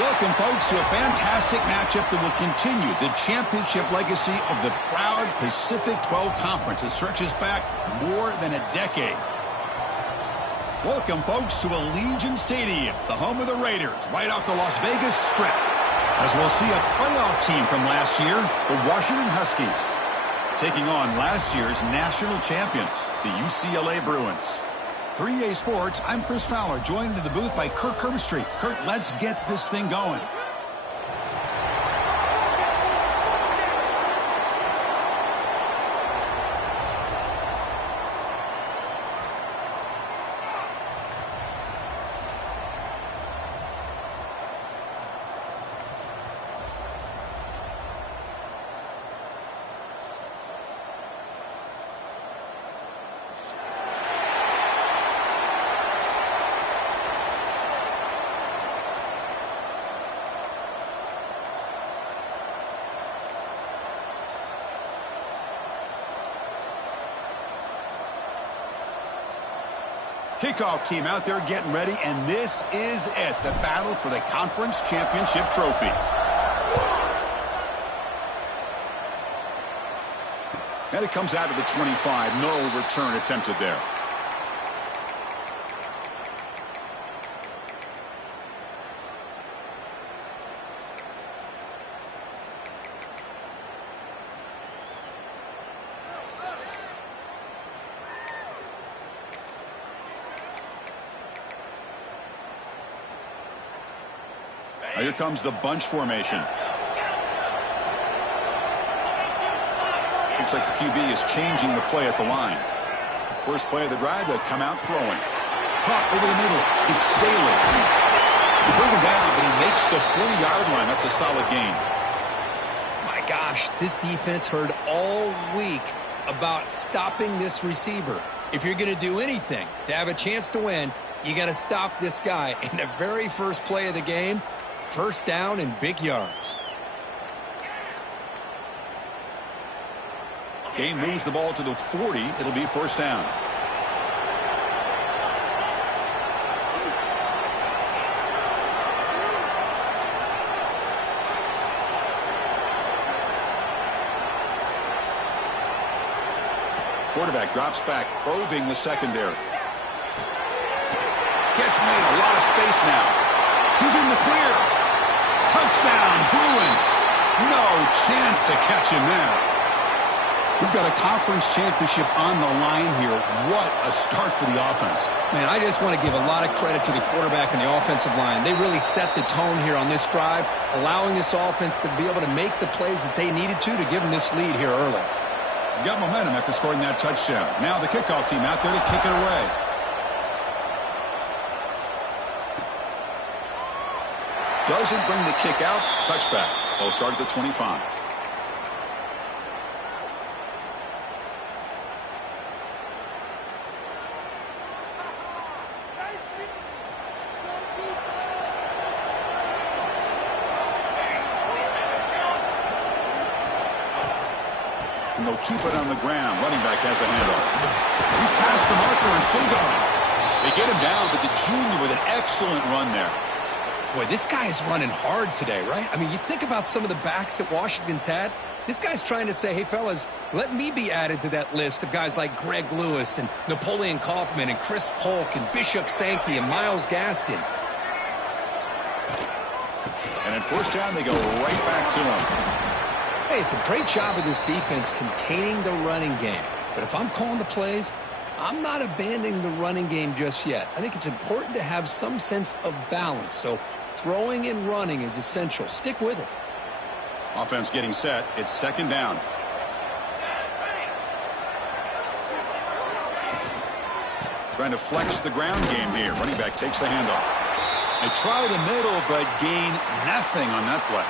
Welcome, folks, to a fantastic matchup that will continue the championship legacy of the proud Pacific 12 Conference that stretches back more than a decade. Welcome, folks, to Allegiant Stadium, the home of the Raiders, right off the Las Vegas Strip, as we'll see a playoff team from last year, the Washington Huskies, taking on last year's national champions, the UCLA Bruins. For EA Sports, I'm Chris Fowler, joined in the booth by Kirk Herbstreit. Kirk, let's get this thing going. Kickoff team out there getting ready, and this is it, the battle for the conference championship trophy. And it comes out of the 25. No return attempted there. Here comes the bunch formation. Looks like the QB is changing the play at the line. First play of the drive, they'll come out throwing. Caught over the middle. It's Staley. You bring him down, but he makes the 40-yard line. That's a solid gain. My gosh, this defense heard all week about stopping this receiver. If you're going to do anything to have a chance to win, you got to stop this guy. In the very first play of the game, first down and big yards. Game moves the ball to the 40. It'll be first down. Quarterback drops back, probing the secondary. Catch made, a lot of space now. He's in the clear. Touchdown, Bruins. No chance to catch him there. We've got a conference championship on the line here. What a start for the offense. Man, I just want to give a lot of credit to the quarterback and the offensive line. They really set the tone here on this drive, allowing this offense to be able to make the plays that they needed to give them this lead here early. You got momentum after scoring that touchdown. Now the kickoff team out there to kick it away. Doesn't bring the kick out. Touchback. They'll start at the 25. And they'll keep it on the ground. Running back has the handoff. He's past the marker and still going. They get him down, but the junior with an excellent run there. Boy, this guy is running hard today, right? I mean, you think about some of the backs that Washington's had. This guy's trying to say, hey, fellas, let me be added to that list of guys like Greg Lewis and Napoleon Kaufman and Chris Polk and Bishop Sankey and Myles Gaston. And at first down, they go right back to him. Hey, it's a great job of this defense containing the running game. But if I'm calling the plays, I'm not abandoning the running game just yet. I think it's important to have some sense of balance. So throwing and running is essential. Stick with it. Offense getting set. It's second down. Trying to flex the ground game here. Running back takes the handoff. They try the middle, but gain nothing on that play.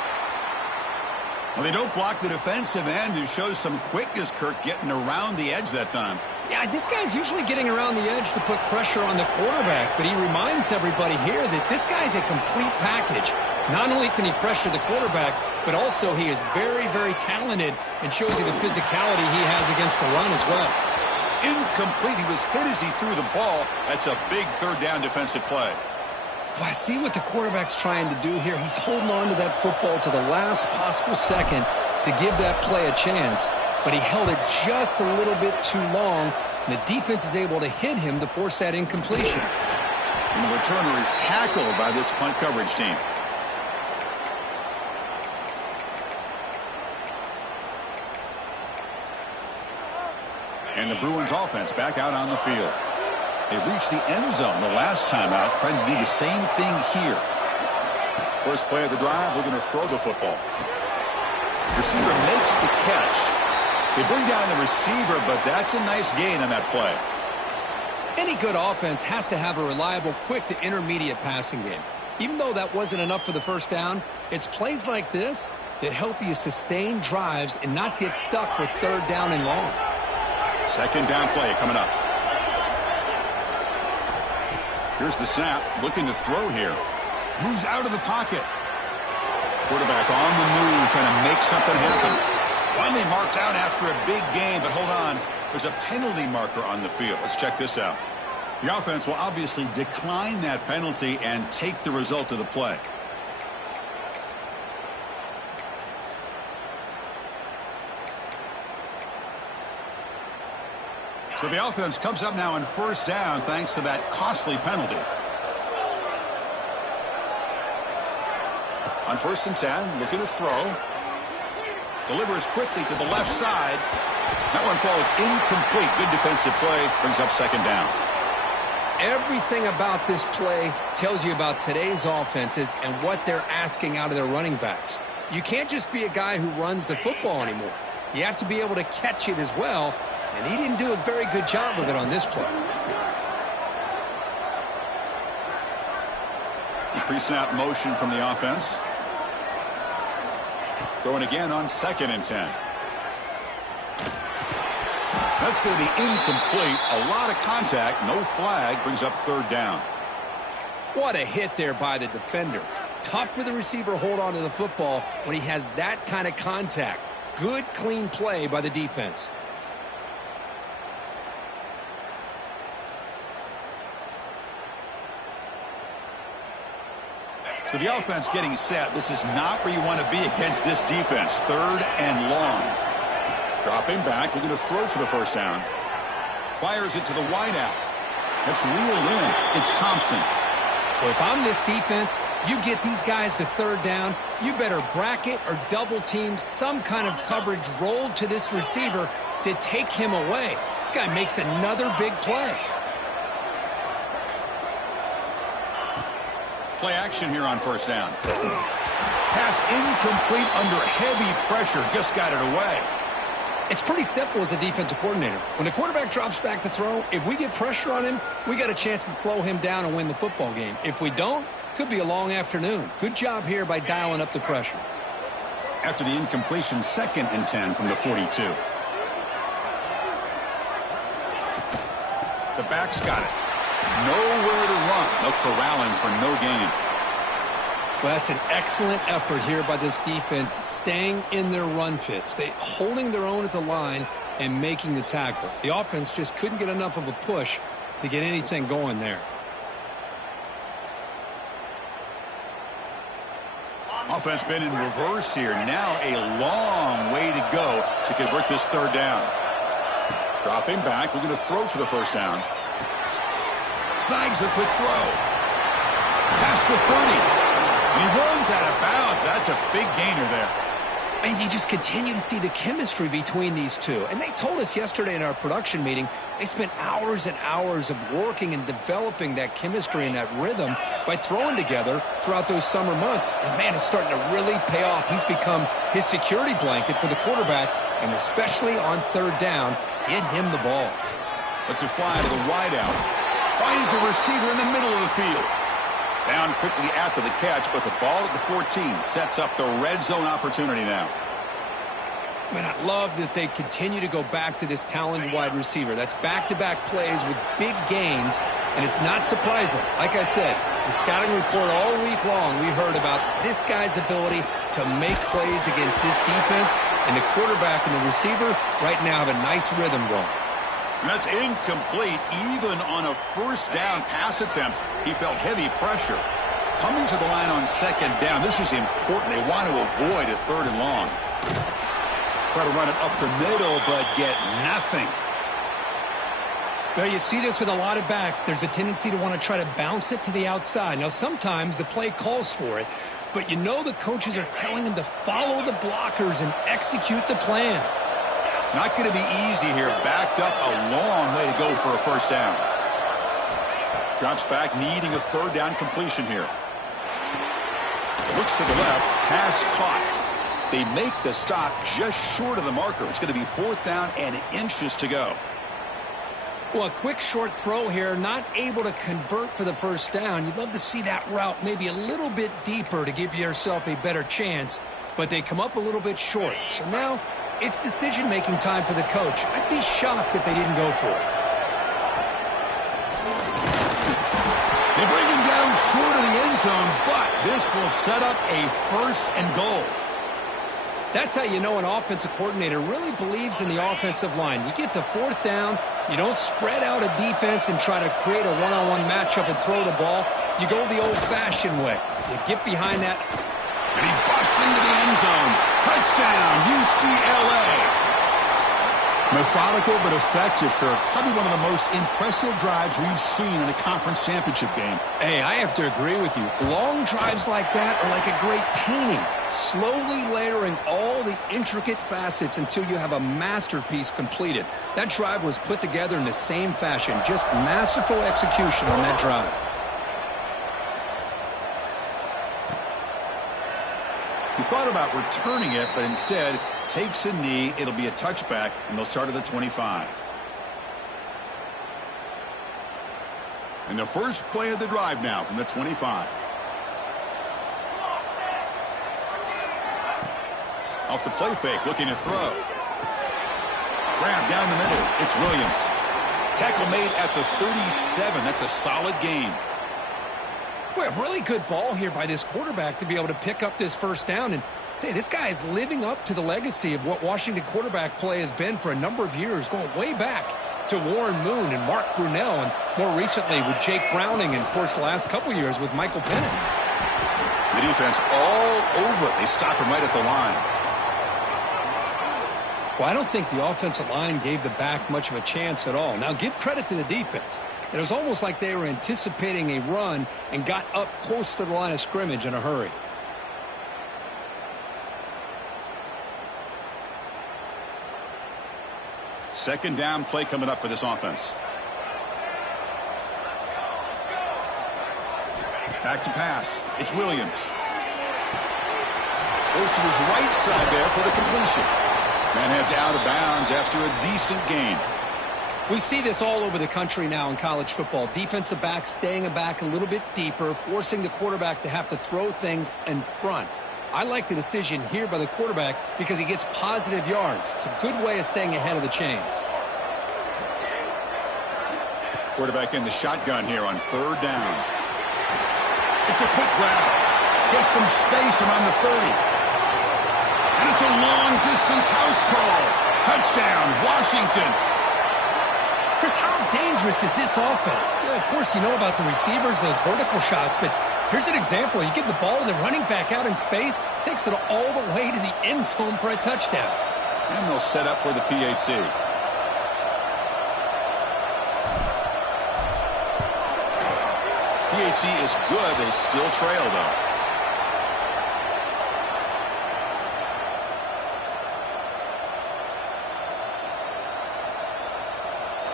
Well, they don't block the defensive end, who shows some quickness, Kirk, getting around the edge that time. Yeah, this guy's usually getting around the edge to put pressure on the quarterback, but he reminds everybody here that this guy's a complete package. Not only can he pressure the quarterback, but also he is very, very talented and shows you the physicality he has against the run as well. Incomplete. He was hit as he threw the ball. That's a big third down defensive play. Well, I see what the quarterback's trying to do here. He's holding on to that football to the last possible second to give that play a chance, but he held it just a little bit too long, and the defense is able to hit him to force that incompletion. And the returner is tackled by this punt coverage team. And the Bruins offense back out on the field. They reached the end zone the last time out, trying to do the same thing here. First play of the drive, they're going to throw the football. Receiver makes the catch. They bring down the receiver, but that's a nice gain on that play. Any good offense has to have a reliable, quick to intermediate passing game. Even though that wasn't enough for the first down, it's plays like this that help you sustain drives and not get stuck with third down and long. Second down play coming up. Here's the snap, looking to throw here. Moves out of the pocket. Quarterback on the move, trying to make something happen. Finally marked out after a big gain, but hold on. There's a penalty marker on the field. Let's check this out. The offense will obviously decline that penalty and take the result of the play. So the offense comes up now in first down thanks to that costly penalty. On 1st and 10, looking to throw. Delivers quickly to the left side. That one falls incomplete. Good defensive play. Brings up second down. Everything about this play tells you about today's offenses and what they're asking out of their running backs. You can't just be a guy who runs the football anymore. You have to be able to catch it as well, and he didn't do a very good job of it on this play. The pre-snap motion from the offense. Throwing again on 2nd and 10. That's going to be incomplete. A lot of contact. No flag. Brings up third down. What a hit there by the defender. Tough for the receiver to hold on to the football when he has that kind of contact. Good, clean play by the defense. So the offense getting set. This is not where you want to be against this defense. 3rd and long. Dropping back, looking to throw for the first down. Fires it to the wideout. That's reeled in. It's Thompson. Well, if I'm this defense, you get these guys to third down, you better bracket or double team some kind of coverage rolled to this receiver to take him away. This guy makes another big play. Play action here on first down. Pass incomplete under heavy pressure. Just got it away. It's pretty simple as a defensive coordinator. When the quarterback drops back to throw, if we get pressure on him, we got a chance to slow him down and win the football game. If we don't, could be a long afternoon. Good job here by dialing up the pressure. After the incompletion, 2nd and 10 from the 42. The back's got it. Nowhere to run. They'll corral him for no gain. Well, that's an excellent effort here by this defense, staying in their run fits. They holding their own at the line and making the tackle. The offense just couldn't get enough of a push to get anything going there. Offense been in reverse here. Now a long way to go to convert this third down. Dropping back, looking to throw for the first down. Snags the quick throw. Past the 30. And he runs out of bounds. That's a big gainer there. And you just continue to see the chemistry between these two. And they told us yesterday in our production meeting, they spent hours and hours of working and developing that chemistry and that rhythm by throwing together throughout those summer months. And, man, it's starting to really pay off. He's become his security blanket for the quarterback, and especially on third down, get him the ball. Let's it fly to the wideout. Finds a receiver in the middle of the field. Down quickly after the catch, but the ball at the 14 sets up the red zone opportunity now. Man, I love that they continue to go back to this talented wide receiver. That's back-to-back plays with big gains, and it's not surprising. Like I said, the scouting report all week long, we heard about this guy's ability to make plays against this defense, and the quarterback and the receiver right now have a nice rhythm going. That's incomplete. Even on a first down pass attempt, he felt heavy pressure. Coming to the line on second down. This is important. They want to avoid a 3rd and long. Try to run it up the middle, but get nothing. Well, you see this with a lot of backs. There's a tendency to want to try to bounce it to the outside. Now, sometimes the play calls for it, but you know the coaches are telling them to follow the blockers and execute the plan. Not going to be easy here. Backed up a long way to go for a 1st down. Drops back, needing a 3rd down completion here. Looks to the left. Pass caught. They make the stop just short of the marker. It's going to be 4th down and inches to go. Well, a quick short throw here, not able to convert for the 1st down. You'd love to see that route maybe a little bit deeper to give yourself a better chance, but they come up a little bit short. So now it's decision-making time for the coach. I'd be shocked if they didn't go for it. They bring him down short of the end zone, but this will set up a 1st and goal. That's how you know an offensive coordinator really believes in the offensive line. You get to 4th down, you don't spread out a defense and try to create a one-on-one matchup and throw the ball. You go the old-fashioned way. You get behind that. And he busts into the end zone. Touchdown, UCLA. Methodical but effective, Kirk. Probably one of the most impressive drives we've seen in a conference championship game. Hey, I have to agree with you. Long drives like that are like a great painting. Slowly layering all the intricate facets until you have a masterpiece completed. That drive was put together in the same fashion. Just masterful execution on that drive. He thought about returning it, but instead takes a knee. It'll be a touchback, and they'll start at the 25. And the first play of the drive now from the 25. Off the play fake, looking to throw. Grab down the middle. It's Williams. Tackle made at the 37. That's a solid gain. Well, really good ball here by this quarterback to be able to pick up this 1st down. And hey, this guy is living up to the legacy of what Washington quarterback play has been for a number of years, going way back to Warren Moon and Mark Brunell, and more recently with Jake Browning, and, of course, the last couple years with Michael Penix. The defense all over it. They stop him right at the line. Well, I don't think the offensive line gave the back much of a chance at all. Now, give credit to the defense. It was almost like they were anticipating a run and got up close to the line of scrimmage in a hurry. Second down play coming up for this offense. Back to pass. It's Williams. Goes to his right side there for the completion. Man heads out of bounds after a decent gain. We see this all over the country now in college football. Defensive backs staying back a little bit deeper, forcing the quarterback to have to throw things in front. I like the decision here by the quarterback because he gets positive yards. It's a good way of staying ahead of the chains. Quarterback in the shotgun here on 3rd down. It's a quick grab. Gets some space around the 30. And it's a long-distance house call. Touchdown, Washington. Chris, how dangerous is this offense? You know, of course, you know about the receivers, those vertical shots, but here's an example. You give the ball to the running back out in space, takes it all the way to the end zone for a touchdown. And they'll set up for the PAT. PAT is good. They still trail, though.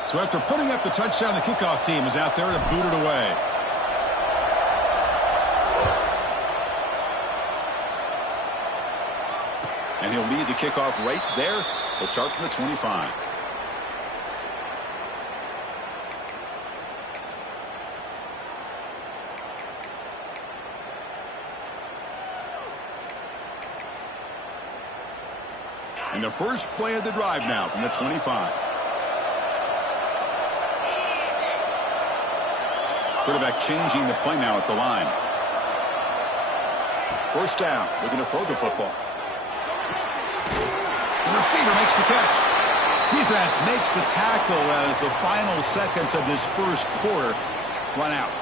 So after putting up the touchdown, the kickoff team is out there to boot it away. And he'll lead the kickoff right there. He'll start from the 25. And the first play of the drive now from the 25. Quarterback changing the play now at the line. 1st down. Looking to throw the football. The receiver makes the catch. Defense makes the tackle as the final seconds of this first quarter run out.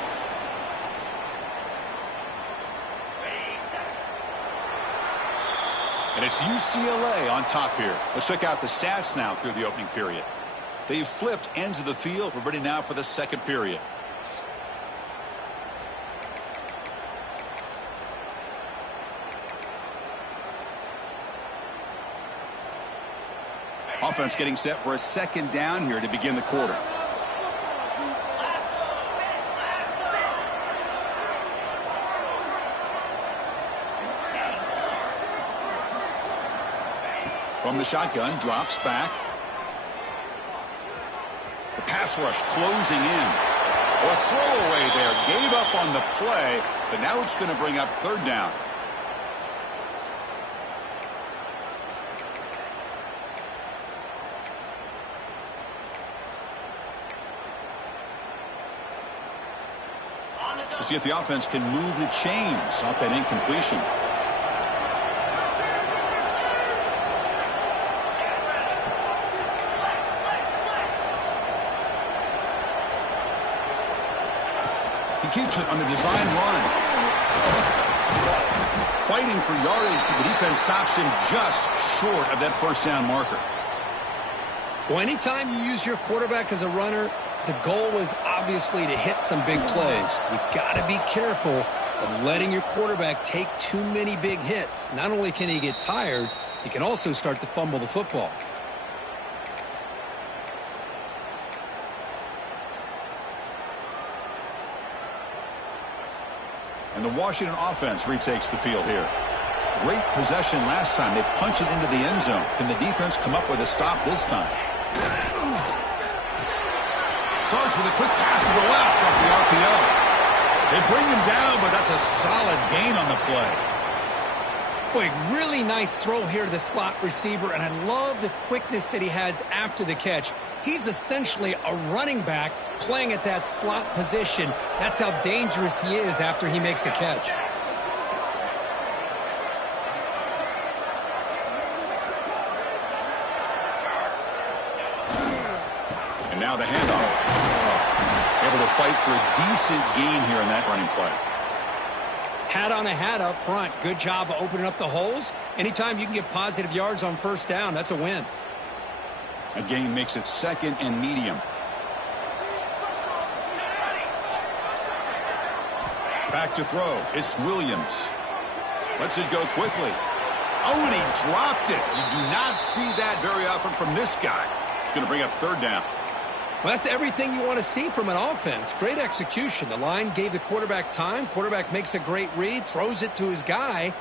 And it's UCLA on top here. Let's check out the stats now through the opening period. They've flipped ends of the field. We're ready now for the second period. Offense getting set for a second down here to begin the quarter. From the shotgun, drops back. The pass rush closing in. Or a throwaway there. Gave up on the play, but now it's going to bring up third down. We'll see if the offense can move the chains off that incompletion. He keeps it on the design run. Fighting for yardage, but the defense stops him just short of that first down marker. Well, anytime you use your quarterback as a runner, the goal is obviously to hit some big plays. You got to be careful of letting your quarterback take too many big hits. Not only can he get tired, he can also start to fumble the football. And the Washington offense retakes the field here. Great possession last time. They punched it into the end zone. Can the defense come up with a stop this time? Starts with a quick pass to the left off the RPO. They bring him down, but that's a solid gain on the play. Boy, really nice throw here to the slot receiver, and I love the quickness that he has after the catch. He's essentially a running back playing at that slot position. That's how dangerous he is after he makes a catch. And now the handoff. Able to fight for a decent gain here in that running play. Hat on a hat up front. Good job of opening up the holes. Anytime you can get positive yards on first down, that's a win. A gain makes it second and medium. Back to throw. It's Williams. Lets it go quickly. Oh, and he dropped it. You do not see that very often from this guy. It's going to bring up third down. Well, that's everything you want to see from an offense. Great execution. The line gave the quarterback time. Quarterback makes a great read, throws it to his guy,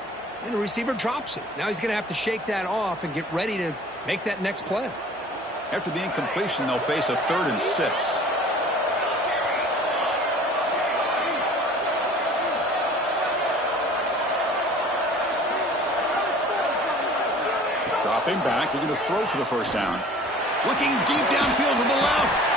and the receiver drops it. Now he's going to have to shake that off and get ready to make that next play. After the incompletion, they'll face a 3rd and 6. Dropping back, they're going to throw for the first down. Looking deep downfield to the left.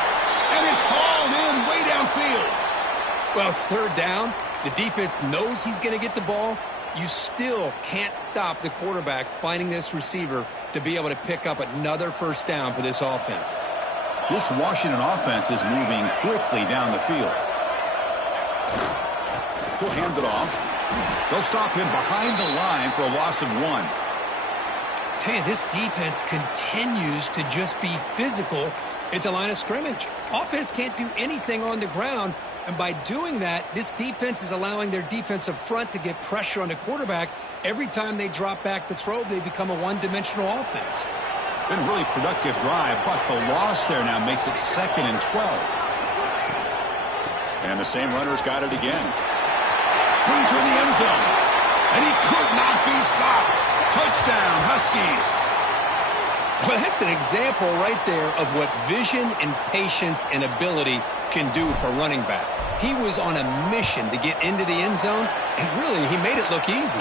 And it's hauled in way downfield. Well, it's third down. The defense knows he's going to get the ball. You still can't stop the quarterback finding this receiver to be able to pick up another first down for this offense. This Washington offense is moving quickly down the field. He'll hand it off. They'll stop him behind the line for a loss of 1. Tell you, this defense continues to just be physical at the line of scrimmage. Offense can't do anything on the ground, and by doing that, this defense is allowing their defensive front to get pressure on the quarterback. Every time they drop back to throw, they become a one-dimensional offense. Been a really productive drive, but the loss there now makes it 2nd and 12. And the same runner's got it again. Going to the end zone, and he could not be stopped. Touchdown, Huskies. Well, that's an example right there of what vision and patience and ability can do for running back. He was on a mission to get into the end zone, and really, he made it look easy.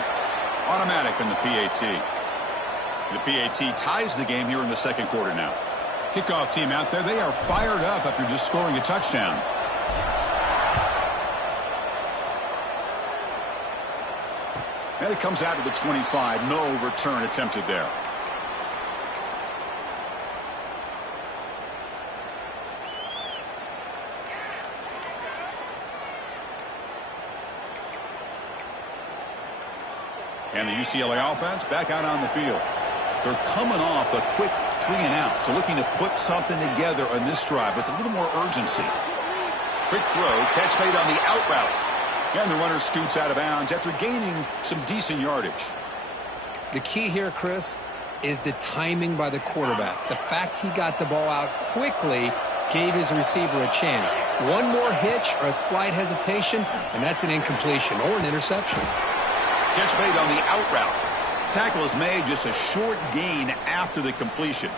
Automatic in the PAT. The PAT ties the game here in the second quarter now. Kickoff team out there, they are fired up after just scoring a touchdown. And it comes out to the 25. No return attempted there. And the UCLA offense back out on the field. They're coming off a quick 3-and-out, so looking to put something together on this drive with a little more urgency. Quick throw, catch made on the out route. And the runner scoots out of bounds after gaining some decent yardage. The key here, Chris, is the timing by the quarterback. The fact he got the ball out quickly gave his receiver a chance. One more hitch or a slight hesitation, and that's an incompletion or an interception. Catch made on the out route. Tackle is made, just a short gain after the completion.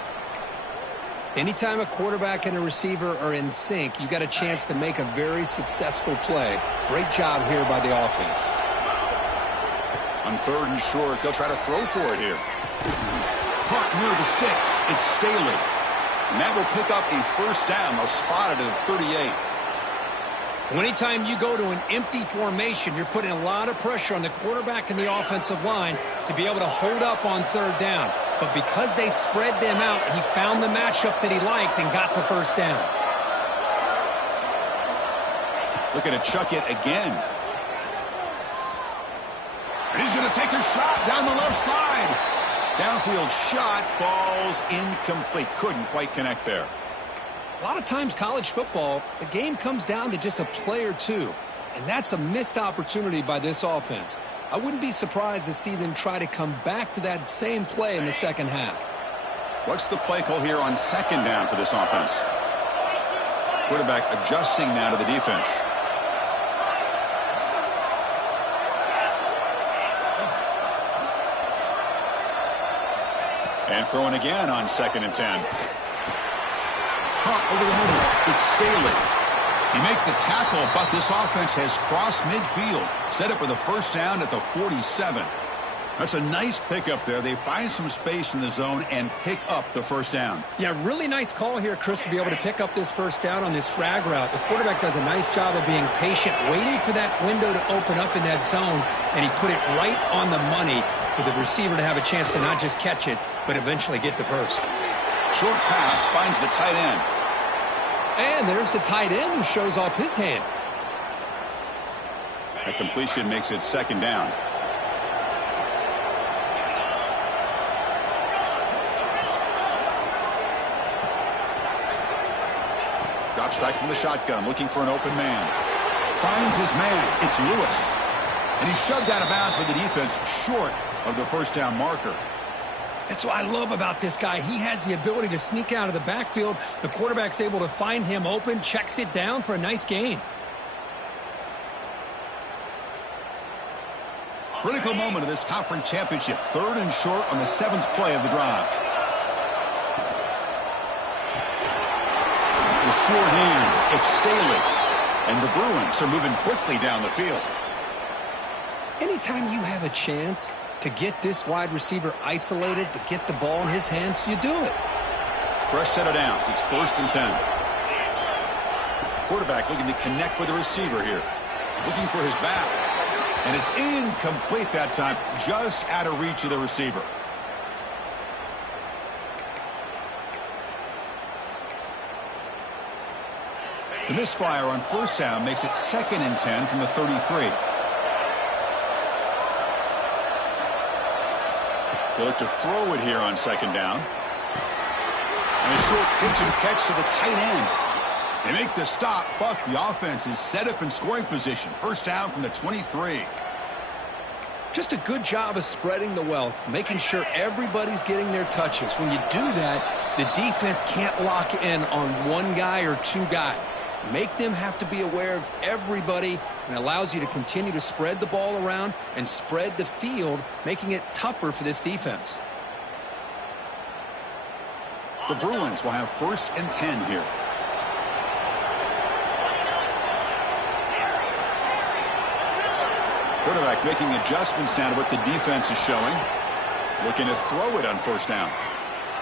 Anytime a quarterback and a receiver are in sync, you got a chance to make a very successful play. Great job here by the offense. On 3rd and short, they'll try to throw for it here. Caught near the sticks. It's Staley. And that will pick up a first down. They'll spot it at 38. Anytime you go to an empty formation, you're putting a lot of pressure on the quarterback and the offensive line to be able to hold up on 3rd down. But because they spread them out, he found the matchup that he liked and got the first down. Looking to chuck it again. And he's going to take a shot down the left side. Downfield shot falls incomplete. Couldn't quite connect there. A lot of times college football, the game comes down to just a play or two. And that's a missed opportunity by this offense. I wouldn't be surprised to see them try to come back to that same play in the second half. What's the play call here on 2nd down for this offense? Quarterback adjusting now to the defense. And throwing again on 2nd and 10. Caught over the middle. It's Staley. You make the tackle, but this offense has crossed midfield. Set up with a first down at the 47. That's a nice pickup there. They find some space in the zone and pick up the first down. Yeah, really nice call here, Chris, to be able to pick up this first down on this drag route. The quarterback does a nice job of being patient, waiting for that window to open up in that zone, and he put it right on the money for the receiver to have a chance to not just catch it, but eventually get the first. Short pass finds the tight end. And there's the tight end who shows off his hands. A completion makes it 2nd down. Drops back from the shotgun, looking for an open man. Finds his man. It's Lewis. And he's shoved out of bounds by the defense short of the first down marker. That's what I love about this guy. He has the ability to sneak out of the backfield. The quarterback's able to find him open, checks it down for a nice gain. Critical moment of this conference championship. 3rd and short on the 7th play of the drive. The short hands. It's Staley. And the Bruins are moving quickly down the field. Anytime you have a chance to get this wide receiver isolated, to get the ball in his hands, you do it. Fresh set of downs. It's 1st and 10. Quarterback looking to connect with the receiver here. Looking for his back. And it's incomplete that time, just out of reach of the receiver. The misfire on 1st down makes it 2nd and 10 from the 33. They look to throw it here on 2nd down. And a short pitch and catch to the tight end. They make the stop, but the offense is set up in scoring position. First down from the 23. Just a good job of spreading the wealth, making sure everybody's getting their touches. When you do that, the defense can't lock in on one guy or two guys. Make them have to be aware of everybody, and allows you to continue to spread the ball around and spread the field, making it tougher for this defense. The Bruins will have 1st and 10 here. Quarterback making adjustments now to what the defense is showing. Looking to throw it on 1st down.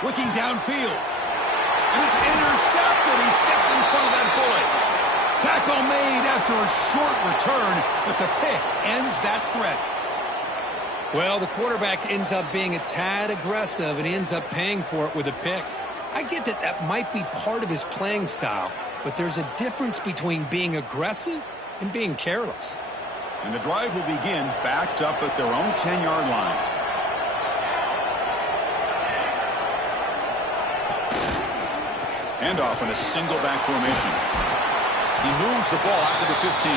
Looking downfield. And it's intercepted. He stepped in front of that bullet. Tackle made after a short return, but the pick ends that threat. Well, the quarterback ends up being a tad aggressive, and he ends up paying for it with a pick. I get that that might be part of his playing style, but there's a difference between being aggressive and being careless. And the drive will begin backed up at their own 10-yard line. Handoff in a single back formation. He moves the ball out to the 15.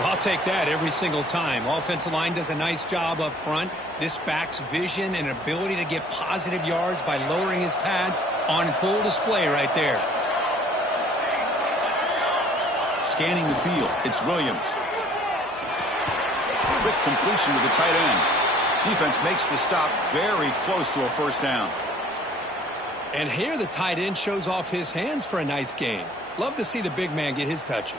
I'll take that every single time. Offensive line does a nice job up front. This back's vision and ability to get positive yards by lowering his pads on full display right there. Scanning the field, it's Williams. Quick completion to the tight end. Defense makes the stop very close to a first down. And here the tight end shows off his hands for a nice gain. Love to see the big man get his touches.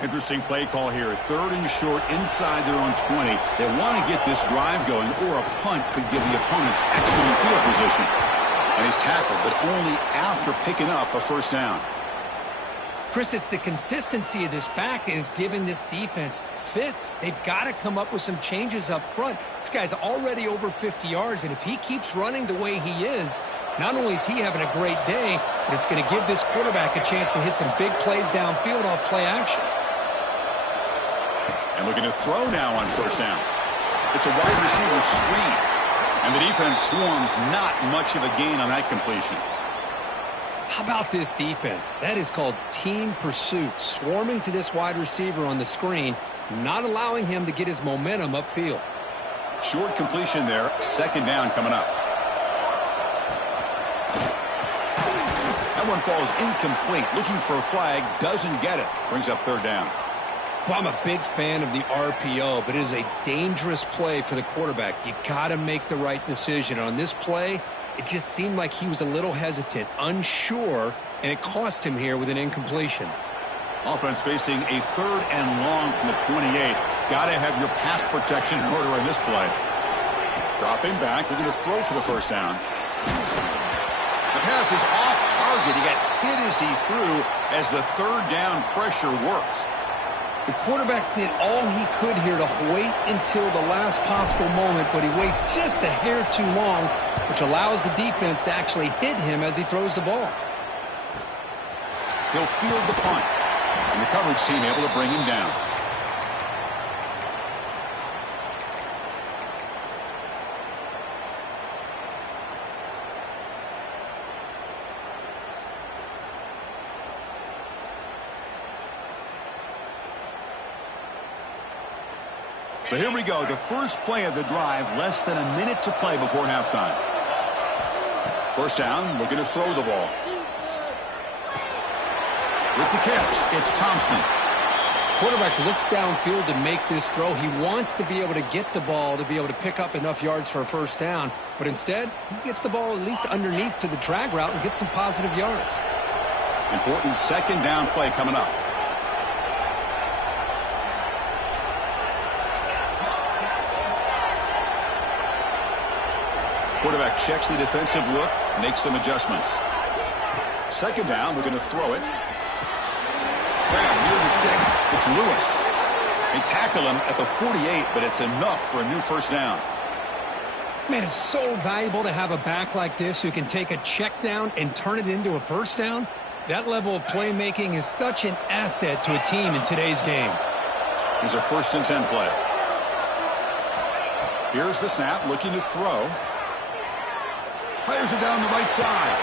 Interesting play call here. 3rd and short inside their own 20. They want to get this drive going, or a punt could give the opponents excellent field position. And he's tackled, but only after picking up a first down. Chris, it's the consistency of this back is giving this defense fits. They've got to come up with some changes up front. This guy's already over 50 yards, and if he keeps running the way he is, not only is he having a great day, but it's going to give this quarterback a chance to hit some big plays downfield off play action. And looking to throw now on first down. It's a wide receiver screen. And the defense swarms, not much of a gain on that completion. How about this defense? That is called team pursuit. Swarming to this wide receiver on the screen, not allowing him to get his momentum upfield. Short completion there. 2nd down coming up. That one falls incomplete. Looking for a flag. Doesn't get it. Brings up 3rd down. Well, I'm a big fan of the RPO, but it is a dangerous play for the quarterback. You got to make the right decision. On this play, it just seemed like he was a little hesitant, unsure, and it cost him here with an incompletion. Offense facing a 3rd and long from the 28. Got to have your pass protection in order in this play. Dropping back, looking to throw for the first down. The pass is off target. He got hit as he threw as the 3rd down pressure works. The quarterback did all he could here to wait until the last possible moment, but he waits just a hair too long, which allows the defense to actually hit him as he throws the ball. He'll field the punt, and the coverage team able to bring him down. So here we go, the first play of the drive, less than a minute to play before halftime. First down, looking to throw the ball. With the catch, it's Thompson. Quarterback looks downfield to make this throw. He wants to be able to get the ball to be able to pick up enough yards for a first down, but instead, he gets the ball at least underneath to the drag route and gets some positive yards. Important 2nd down play coming up. Quarterback checks the defensive look, makes some adjustments. 2nd down, we're going to throw it. Grab near the sticks. It's Lewis. They tackle him at the 48, but it's enough for a new first down. Man, it's so valuable to have a back like this who can take a check down and turn it into a first down. That level of playmaking is such an asset to a team in today's game. Here's a 1st and 10 play. Here's the snap, looking to throw. Fires it down the right side.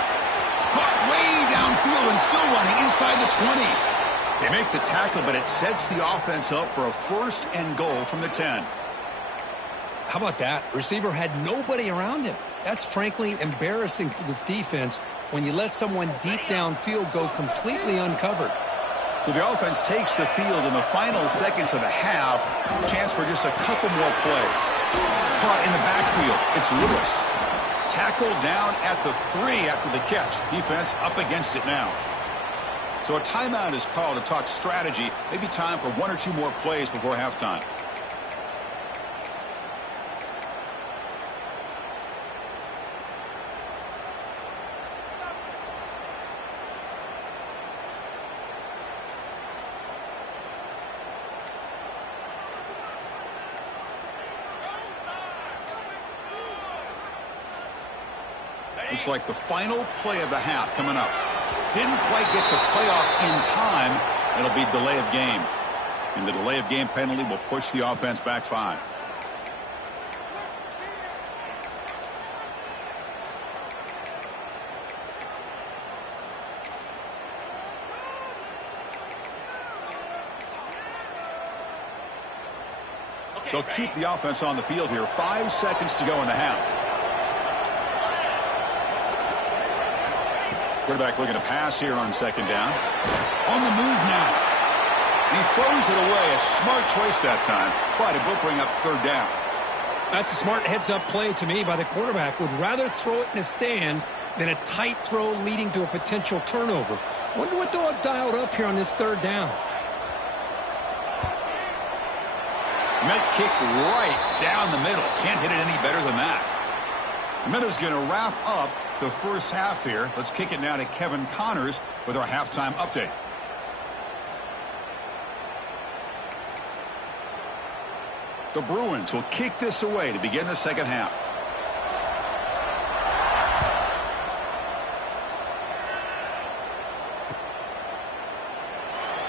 Caught way downfield and still running inside the 20. They make the tackle, but it sets the offense up for a 1st and goal from the 10. How about that? Receiver had nobody around him. That's frankly embarrassing for this defense when you let someone deep downfield go completely uncovered. So the offense takes the field in the final seconds of the half. Chance for just a couple more plays. Caught in the backfield. It's Lewis. Tackled down at the 3 after the catch. Defense up against it now. So a timeout is called to talk strategy. Maybe time for 1 or 2 more plays before halftime. Looks like the final play of the half coming up. Didn't quite get the playoff in time, It'll be delay of game. And the delay of game penalty will push the offense back 5. They'll keep the offense on the field here. 5 seconds to go in the half. Quarterback looking to pass here on 2nd down. On the move now. And he throws it away. A smart choice that time. But it will bring up 3rd down. That's a smart heads-up play to me by the quarterback. Would rather throw it in the stands than a tight throw leading to a potential turnover. Wonder what they'll have dialed up here on this 3rd down. Met kick right down the middle. Can't hit it any better than that. The Meadows going to wrap up the first half here. Let's kick it now to Kevin Connors with our halftime update. The Bruins will kick this away to begin the second half.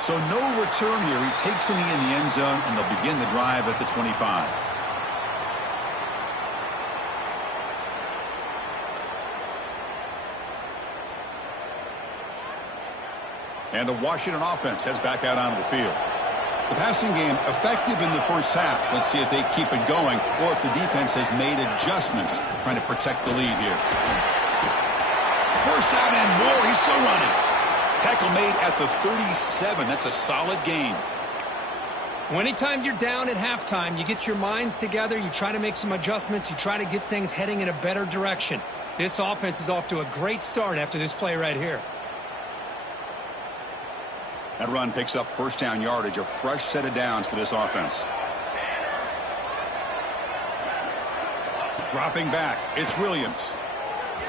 So no return here. He takes it in the end zone, and they'll begin the drive at the 25. And the Washington offense heads back out onto the field. The passing game effective in the first half. Let's see if they keep it going or if the defense has made adjustments trying to protect the lead here. First down and more. He's still running. Tackle made at the 37. That's a solid gain. Well, anytime you're down at halftime, you get your minds together, you try to make some adjustments, you try to get things heading in a better direction. This offense is off to a great start after this play right here. That run picks up first down yardage, a fresh set of downs for this offense. Dropping back, it's Williams.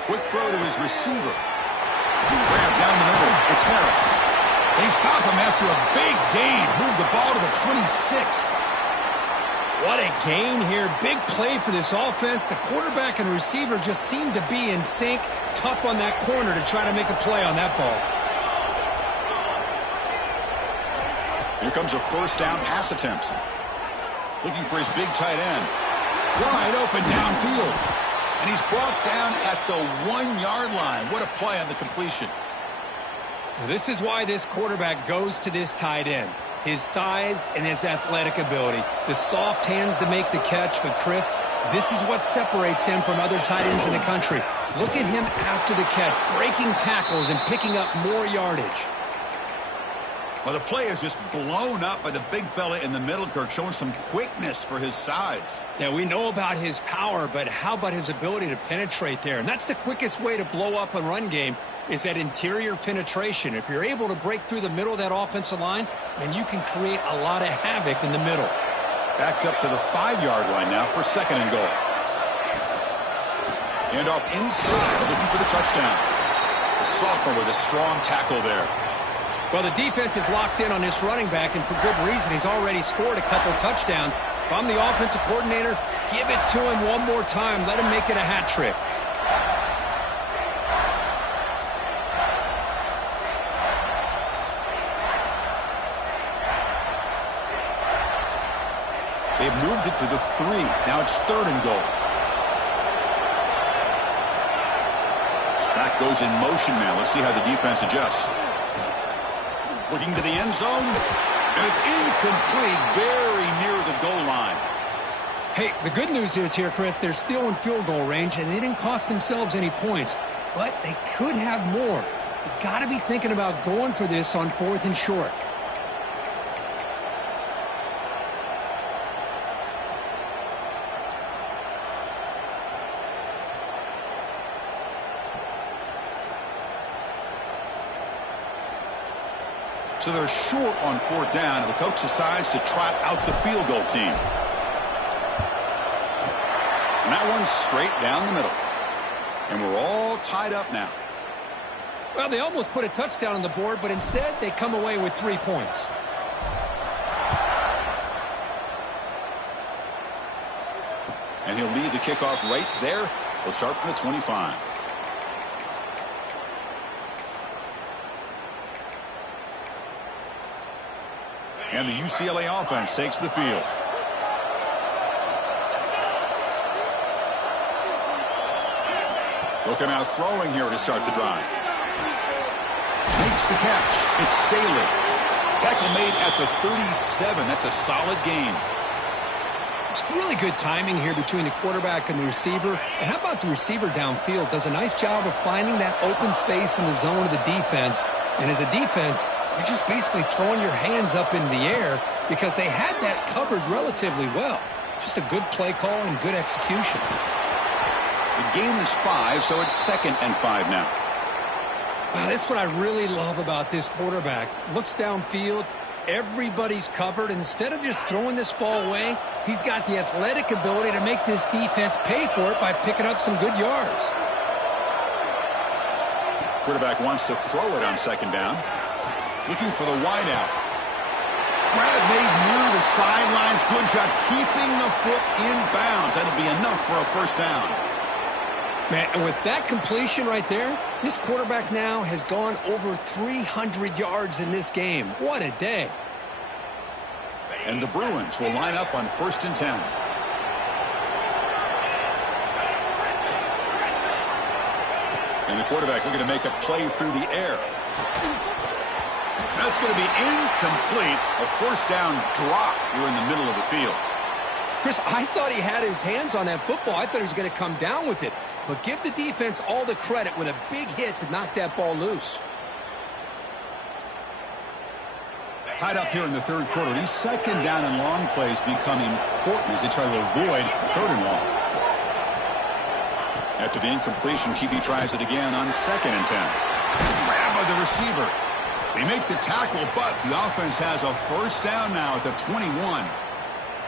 Quick throw to his receiver. Grab down the middle, it's Harris. They stop him after a big gain. Move the ball to the 26. What a gain here. Big play for this offense. The quarterback and receiver just seem to be in sync. Tough on that corner to try to make a play on that ball. Here comes a first down pass attempt. Looking for his big tight end. Wide open downfield. And he's brought down at the 1-yard line. What a play on the completion. Now, this is why this quarterback goes to this tight end. His size and his athletic ability. The soft hands to make the catch. But, Chris, this is what separates him from other tight ends in the country. Look at him after the catch, breaking tackles and picking up more yardage. Well, the play is just blown up by the big fella in the middle, Kirk, showing some quickness for his size. Yeah, we know about his power, but how about his ability to penetrate there? And that's the quickest way to blow up a run game is that interior penetration. If you're able to break through the middle of that offensive line, then you can create a lot of havoc in the middle. Backed up to the 5-yard line now for 2nd and goal. And off inside, looking for the touchdown. The sophomore with a strong tackle there. Well, the defense is locked in on this running back, and for good reason. He's already scored a couple touchdowns. If I'm the offensive coordinator, give it to him one more time. Let him make it a hat trick. They've moved it to the 3. Now it's 3rd and goal. Back goes in motion now. Let's see how the defense adjusts. Looking to the end zone, and it's incomplete, very near the goal line. Hey, the good news is here, Chris, they're still in field goal range, and they didn't cost themselves any points, but they could have more. You got to be thinking about going for this on 4th and short. So they're short on 4th down, and the coach decides to trot out the field goal team. And that one's straight down the middle. And we're all tied up now. Well, they almost put a touchdown on the board, but instead they come away with 3 points. And he'll lead the kickoff right there. He'll start from the 25. And the UCLA offense takes the field. Looking out throwing here to start the drive. Makes the catch. It's Staley. Tackle made at the 37. That's a solid gain. It's really good timing here between the quarterback and the receiver. And how about the receiver downfield? Does a nice job of finding that open space in the zone of the defense. And as a defense, you're just basically throwing your hands up in the air because they had that covered relatively well. Just a good play call and good execution. The gain is 5, so it's 2nd and 5 now. Wow, that's what I really love about this quarterback. Looks downfield. Everybody's covered. Instead of just throwing this ball away, he's got the athletic ability to make this defense pay for it by picking up some good yards. Quarterback wants to throw it on 2nd down. Looking for the wideout. Grab made near the sidelines. Good job keeping the foot in bounds. That'll be enough for a 1st down. Man, and with that completion right there, this quarterback now has gone over 300 yards in this game. What a day. And the Bruins will line up on 1st and 10. And the quarterback looking to make a play through the air. That's going to be incomplete. A 1st down drop here in the middle of the field. Chris, I thought he had his hands on that football. I thought he was going to come down with it. But give the defense all the credit with a big hit to knock that ball loose. Tied up here in the 3rd quarter. These 2nd down and long plays become important as they try to avoid 3rd and long. After the incompletion, QB tries it again on 2nd and 10. Grabbed by the receiver. They make the tackle, but the offense has a 1st down now at the 21.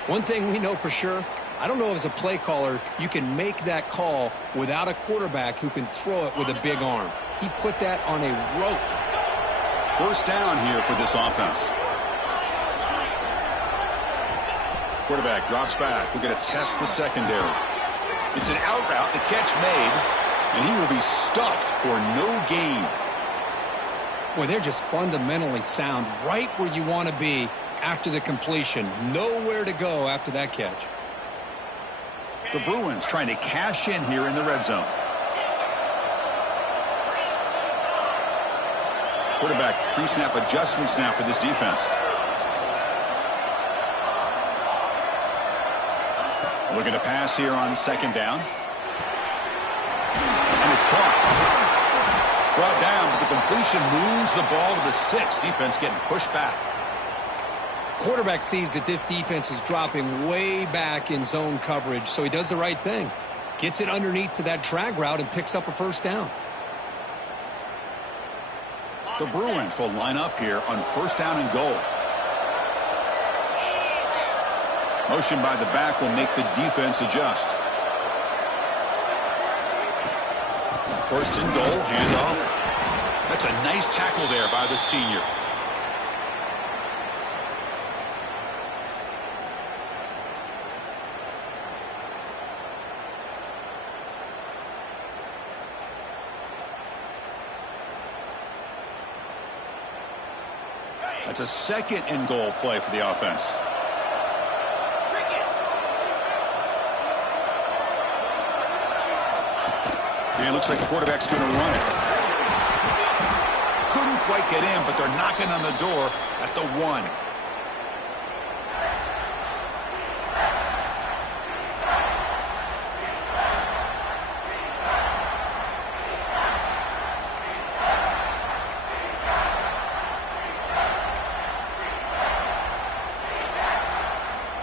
One thing we know for sure, I don't know if as a play caller you can make that call without a quarterback who can throw it with a big arm. He put that on a rope. 1st down here for this offense. Quarterback drops back. We're going to test the secondary. It's an out route. The catch made, and he will be stuffed for no gain. Boy, they're just fundamentally sound right where you want to be after the completion. Nowhere to go after that catch. The Bruins trying to cash in here in the red zone. Quarterback pre-snap adjustments now for this defense. Looking to pass here on 2nd down. And it's caught. Brought down, but the completion moves the ball to the 6. Defense getting pushed back. Quarterback sees that this defense is dropping way back in zone coverage, so he does the right thing. Gets it underneath to that drag route and picks up a 1st down. The Bruins will line up here on 1st down and goal. Motion by the back will make the defense adjust. 1st and goal, handoff. That's a nice tackle there by the senior. That's a 2nd and goal play for the offense. And it looks like the quarterback's going to run it. Couldn't quite get in, but they're knocking on the door at the 1.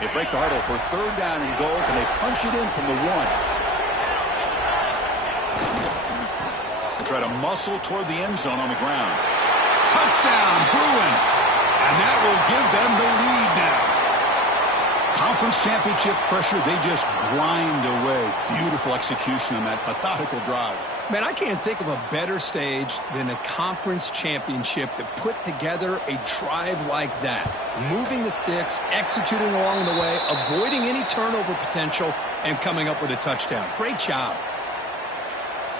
They break the huddle for 3rd down and goal. Can they punch it in from the 1? Try to muscle toward the end zone on the ground. Touchdown, Bruins! And that will give them the lead now. Conference championship pressure, they just grind away. Beautiful execution on that methodical drive. Man, I can't think of a better stage than a conference championship to put together a drive like that. Moving the sticks, executing along the way, avoiding any turnover potential, and coming up with a touchdown. Great job.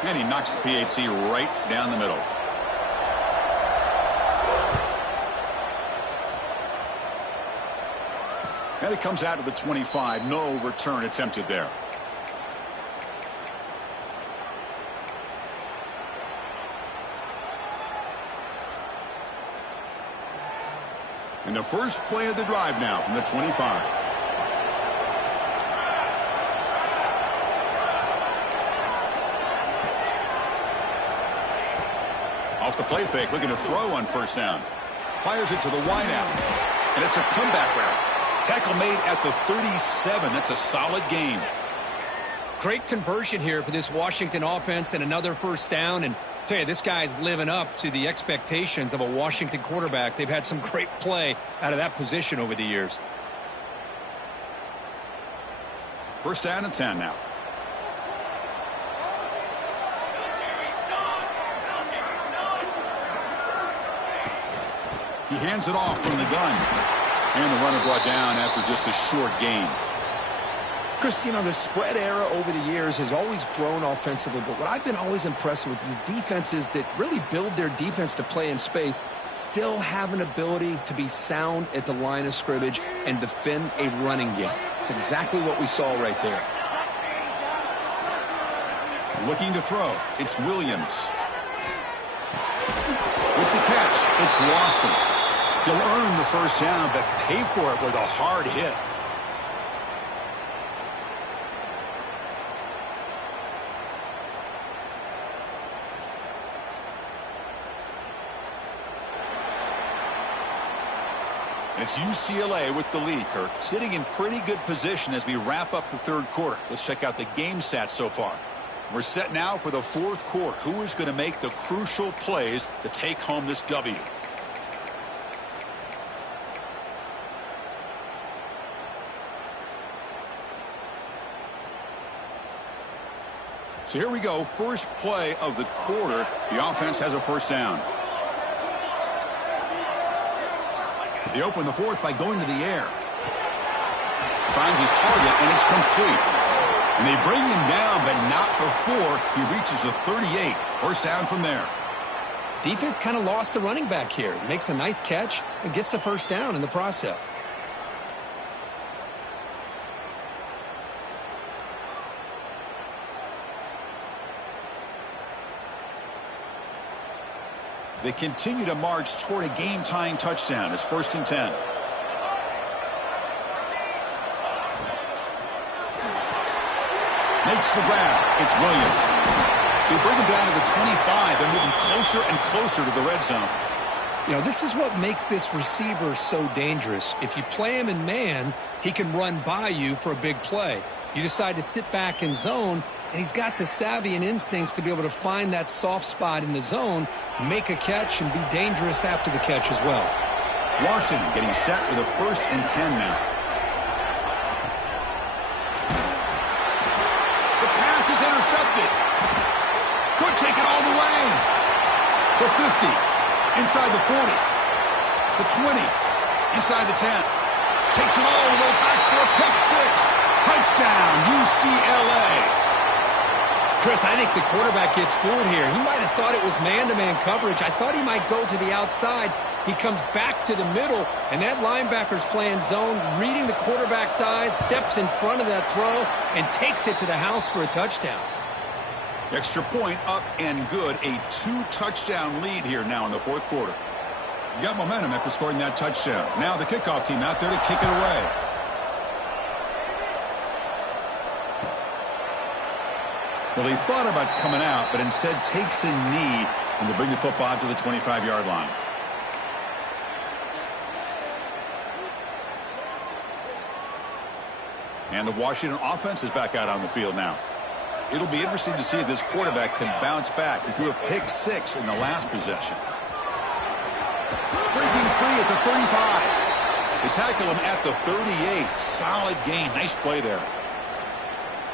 And he knocks the PAT right down the middle. And it comes out to the 25. No return attempted there. And the first play of the drive now from the 25. Off the play fake, looking to throw on first down. Fires it to the wideout. And it's a comeback route. Tackle made at the 37. That's a solid gain. Great conversion here for this Washington offense and another first down. And I tell you, this guy's living up to the expectations of a Washington quarterback. They've had some great play out of that position over the years. First down and 10 now. He hands it off from the gun. And the runner brought down after just a short gain. Chris, you know, the spread era over the years has always grown offensively, but what I've been always impressed with the defenses that really build their defense to play in space still have an ability to be sound at the line of scrimmage and defend a running game. It's exactly what we saw right there. Looking to throw. It's Williams. With the catch, it's Lawson. He'll earn the first down, but pay for it with a hard hit. It's UCLA with the lead, Kirk. Sitting in pretty good position as we wrap up the third quarter. Let's check out the game stats so far. We're set now for the fourth quarter. Who is going to make the crucial plays to take home this W? So here we go. First play of the quarter. The offense has a first down. They open the fourth by going to the air. Finds his target, and it's complete. And they bring him down, but not before he reaches the 38. First down from there. Defense kind of lost a running back here. Makes a nice catch and gets the first down in the process. They continue to march toward a game-tying touchdown. It's first and 10. Makes the grab. It's Williams. They bring him down to the 25. They're moving closer and closer to the red zone. You know, this is what makes this receiver so dangerous. If you play him in man, he can run by you for a big play. You decide to sit back in zone, and he's got the savvy and instincts to be able to find that soft spot in the zone, make a catch, and be dangerous after the catch as well. Washington getting set for the first and 10 now. The pass is intercepted. Could take it all the way. The 50. Inside the 40. The 20. Inside the 10. Takes it all the way back for a pick six. Touchdown, UCLA. Chris, I think the quarterback gets fooled here. He might have thought it was man-to-man coverage. I thought he might go to the outside. He comes back to the middle, and that linebacker's playing zone, reading the quarterback's eyes, steps in front of that throw, and takes it to the house for a touchdown. Extra point up and good. A 2-touchdown lead here now in the fourth quarter. You got momentum after scoring that touchdown. Now the kickoff team out there to kick it away. Well, he thought about coming out, but instead takes a knee and will bring the football to the 25-yard line. And the Washington offense is back out on the field now. It'll be interesting to see if this quarterback can bounce back. He threw a pick six in the last possession. Breaking free at the 35. They tackle him at the 38. Solid gain. Nice play there.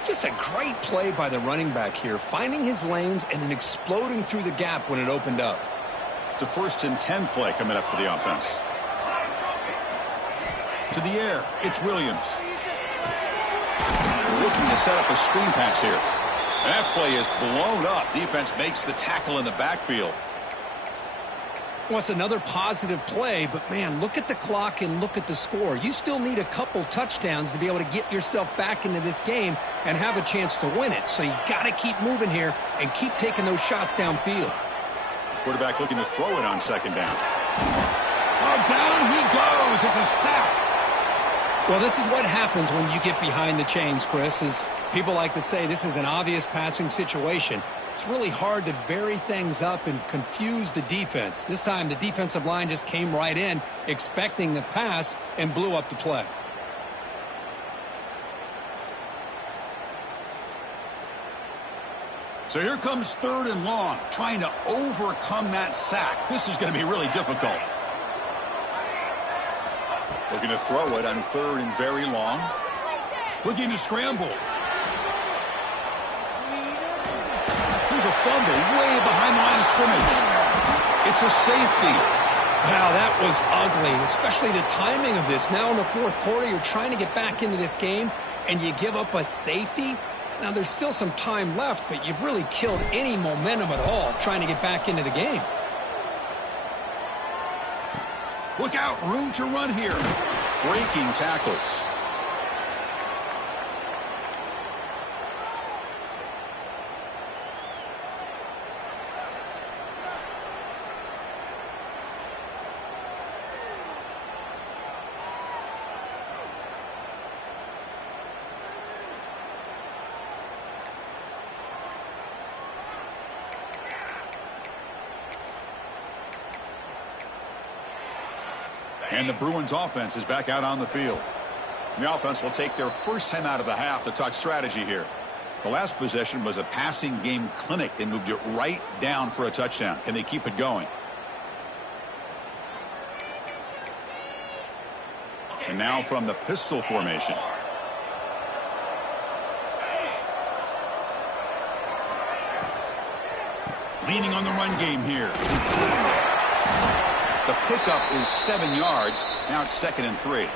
Just a great play by the running back here, finding his lanes and then exploding through the gap when it opened up. It's a first and 10 play coming up for the offense. To the air, it's Williams. They're looking to set up a screen pass here. That play is blown up. Defense makes the tackle in the backfield. Well, it's another positive play, but, man, look at the clock and look at the score. You still need a couple touchdowns to be able to get yourself back into this game and have a chance to win it. So you got to keep moving here and keep taking those shots downfield. Quarterback looking to throw it on second down. Oh, down he goes. It's a sack. Well, this is what happens when you get behind the chains, Chris. As people like to say, this is an obvious passing situation. It's really hard to vary things up and confuse the defense. This time, the defensive line just came right in, expecting the pass, and blew up the play. So here comes 3rd and long, trying to overcome that sack. This is going to be really difficult. Looking to throw it on 3rd and very long. Looking to scramble. Here's a fumble way behind the line of scrimmage. It's a safety. Wow, that was ugly, especially the timing of this. Now in the 4th quarter, you're trying to get back into this game, and you give up a safety. Now, there's still some time left, but you've really killed any momentum at all of trying to get back into the game. Look out, room to run here. Breaking tackles. And the Bruins offense is back out on the field. The offense will take their first time out of the half to talk strategy here. The last possession was a passing game clinic. They moved it right down for a touchdown. Can they keep it going? And now from the pistol formation. Leaning on the run game here. The pickup is 7 yards. Now it's 2nd and 3.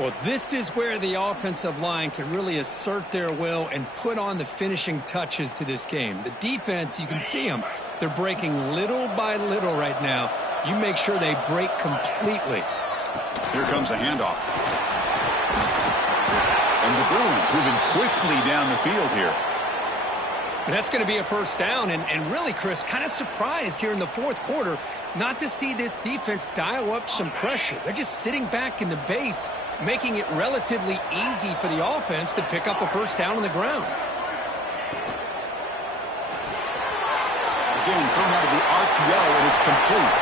Well, this is where the offensive line can really assert their will and put on the finishing touches to this game. The defense, you can see them. They're breaking little by little right now. You make sure they break completely. Here comes a handoff. And the Bruins moving quickly down the field here. And that's going to be a first down. And really, Chris, kind of surprised here in the 4th quarter not to see this defense dial up some pressure. They're just sitting back in the base, making it relatively easy for the offense to pick up a first down on the ground. Again, thrown out of the RPO, and it's complete.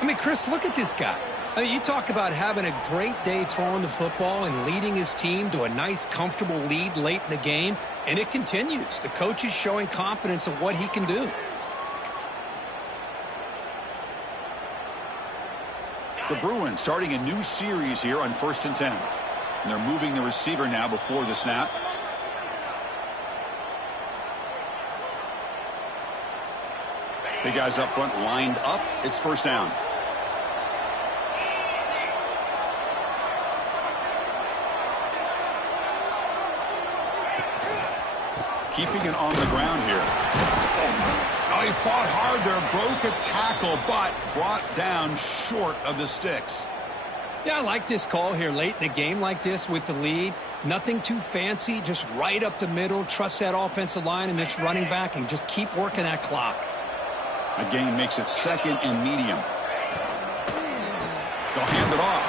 I mean, Chris, look at this guy. I mean, you talk about having a great day throwing the football and leading his team to a nice, comfortable lead late in the game, and it continues. The coach is showing confidence of what he can do. The Bruins starting a new series here on 1st and 10. And they're moving the receiver now before the snap. The guys up front lined up. It's first down. Keeping it on the ground here. Oh, he fought hard there, broke a tackle, but brought down short of the sticks. Yeah, I like this call here late in the game like this with the lead. Nothing too fancy, just right up the middle. Trust that offensive line and this running back and just keep working that clock. A gain makes it 2nd and medium. They'll hand it off.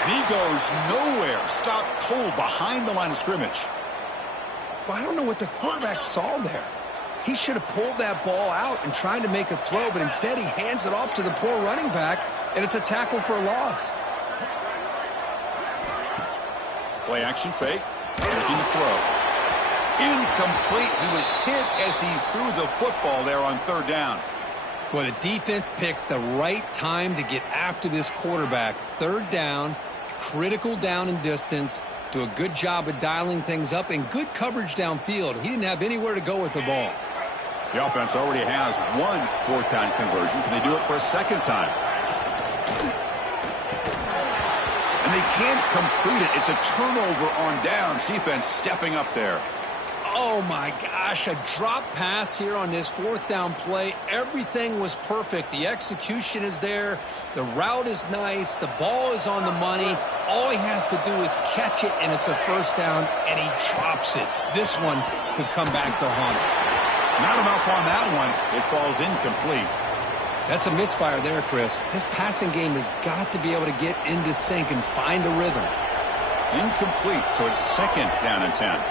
And he goes nowhere. Stopped cold behind the line of scrimmage. Well, I don't know what the quarterback saw there. He should have pulled that ball out and tried to make a throw, but instead he hands it off to the poor running back, and it's a tackle for a loss. Play action fake. Looking to throw. Incomplete. He was hit as he threw the football there on 3rd down. Well, the defense picks the right time to get after this quarterback. 3rd down, critical down and distance. Do a good job of dialing things up and good coverage downfield. He didn't have anywhere to go with the ball. The offense already has one 4th down conversion. Can they do it for a 2nd time? And they can't complete it. It's a turnover on downs. Defense stepping up there. Oh, my gosh, a drop pass here on this fourth down play. Everything was perfect. The execution is there. The route is nice. The ball is on the money. All he has to do is catch it, and it's a first down, and he drops it. This one could come back to haunt him. Not enough on that one. It falls incomplete. That's a misfire there, Chris. This passing game has got to be able to get into sync and find a rhythm. Incomplete, so it's second down and 10.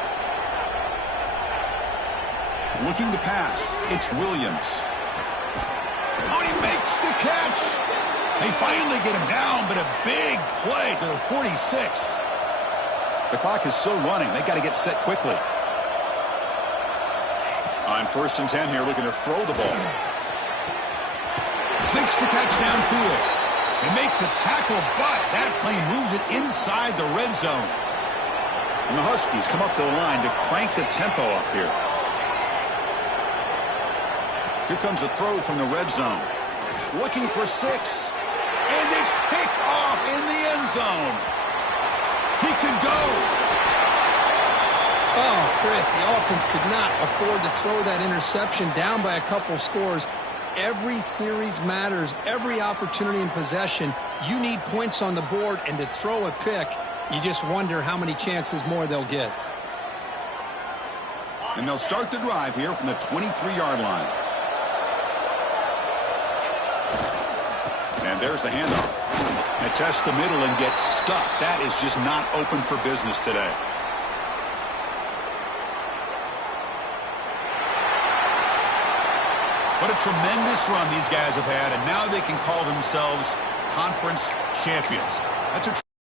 Looking to pass, it's Williams. Oh, he makes the catch. They finally get him down, but a big play to the 46. The clock is still running. They got to get set quickly. On first and 10 here, looking to throw the ball. Makes the catch downfield. They make the tackle, but that play moves it inside the red zone. And the Huskies come up to the line to crank the tempo up here. Here comes a throw from the red zone. Looking for 6. And it's picked off in the end zone. He could go. Oh, Chris, the offense could not afford to throw that interception down by a couple scores. Every series matters. Every opportunity in possession. You need points on the board, and to throw a pick, you just wonder how many chances more they'll get. And they'll start the drive here from the 23-yard line. And there's the handoff. It tests the middle and gets stuck. That is just not open for business today. What a tremendous run these guys have had, and now they can call themselves conference champions. That's a